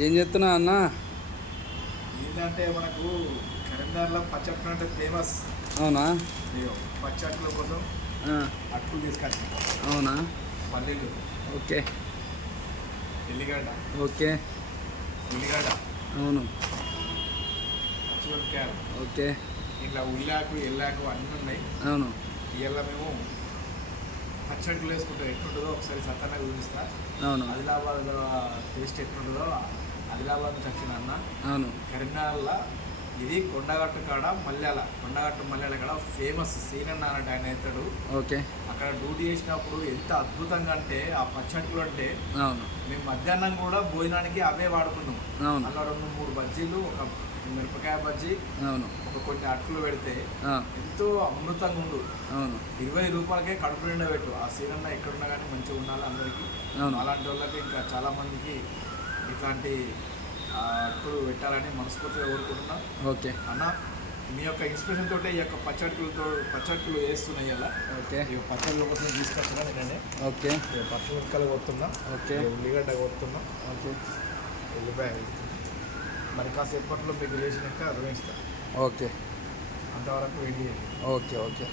ఏం చెప్తున్నావు అన్న? ఏంటంటే మనకు కరీంనగర్లో పచ్చట్లు అంటే ఫేమస్. అవునా? ఇదిగో పచ్చట్ల కోసం ఆ, అట్లు తీసుకొచ్చి అవునా? పల్లీలు, ఓకే. ఎల్లిగడ్డ, ఓకే. ఉల్లిగడ్డ, అవును. పచ్చిమిరపకాయలు, ఓకే. ఇట్లా ఉల్లాకు ఎల్లాకు అన్నీ ఉన్నాయి. అవును. ఇవాళ మేము పచ్చడికి వేసుకుంటాం. ఎట్లుంటుందో ఒకసారి సత్తనగా చూపిస్తా. అవును. ఆదిలాబాద్లో టేస్ట్ ఎట్లుంటుందో. ఆదిలాబాద్ నుంచి వచ్చిన అన్న అవును. కరీంనగర్లో ఇది కొండగట్టు కాడ కొండగట్టు మల్లెల కాడ ఫేమస్ సీనన్న అన్నట్టు ఆయన అవుతాడు. ఓకే. అక్కడ డ్యూటీ చేసినప్పుడు ఎంత అద్భుతంగా అంటే ఆ పచ్చట్లు అంటే అవును. మేము మధ్యాహ్నం కూడా భోజనానికి అవే వాడుకున్నాం. అవును. అలా 2-3 బజ్జీలు, ఒక మిరపకాయ బజ్జీ, అవును. ఒక కొన్ని అట్లు పెడితే ఆ, ఎంతో అమృతంగా ఉండు. అవును. 20 రూపాయలకే కడుపు నిండా పెట్టు. ఆ సీనన్న ఎక్కడున్నా కానీ మంచిగా ఉండాలి అందరికీ. అవును. అలాంటి వాళ్ళకి ఇంకా చాలామందికి ఇట్లాంటి అట్లు పెట్టాలని మనస్ఫూర్తిగా కోరుకుంటున్నా. ఓకే. అన్న మీ యొక్క ఇన్స్పిరేషన్ తోటే ఈ యొక్క పచ్చట్లు వేస్తున్నాయి అలా. ఓకే. ఇక పచ్చళ్ళ కోసం తీసుకొస్తున్నా నేనండి. ఓకే. ఇక పచ్చిమిరపకాయలు కొడుతున్నా, ఓకే. ఉల్లిగడ్డ కొడుతున్నా, ఓకే. ఎల్లిపాయ వేస్తున్నా. మరి కాసేపట్లో మీకు వేసినాక వేస్తా. ఓకే. అంతవరకు వెయిట్ చేయండి. ఓకే. ఓకే.